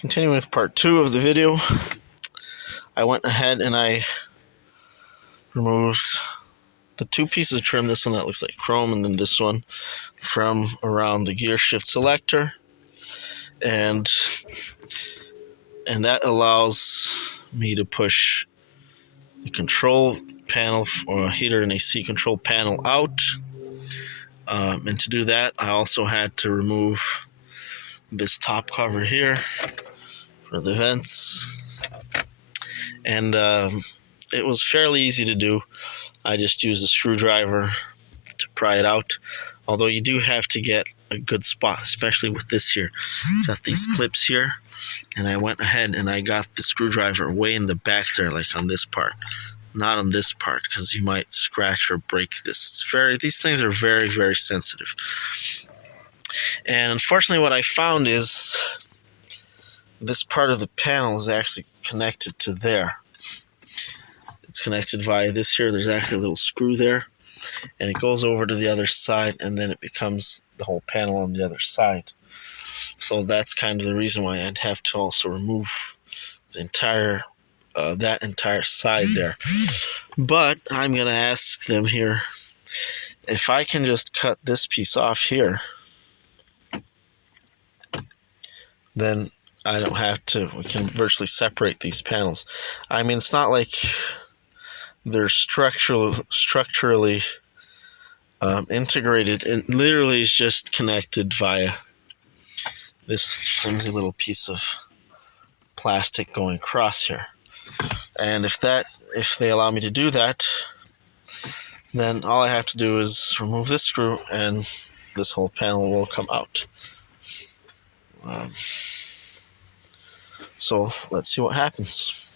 Continuing with part 2 of the video, I went ahead and I removed the 2 pieces of trim, this one that looks like chrome and then this one, from around the gear shift selector, and that allows me to push the control panel or heater and AC control panel out, and to do that I also had to remove this top cover here for the vents, and it was fairly easy to do. I just used a screwdriver to pry it out, although you do have to get a good spot, especially with this here. It's got these clips here, and I went ahead and I got the screwdriver way in the back there, like on this part, not on this part, because you might scratch or break this. These things are very, very sensitive. And unfortunately what I found is this part of the panel is actually connected to there. It's connected via this here. There's actually a little screw there, and it goes over to the other side, and then it becomes the whole panel on the other side. So that's kind of the reason why I'd have to also remove the entire that entire side there. But I'm gonna ask them here if I can just cut this piece off here, then I don't have to. We can virtually separate these panels. I mean, it's not like they're structurally integrated. It literally is just connected via this flimsy little piece of plastic going across here. And if they allow me to do that, then all I have to do is remove this screw and this whole panel will come out. So let's see what happens.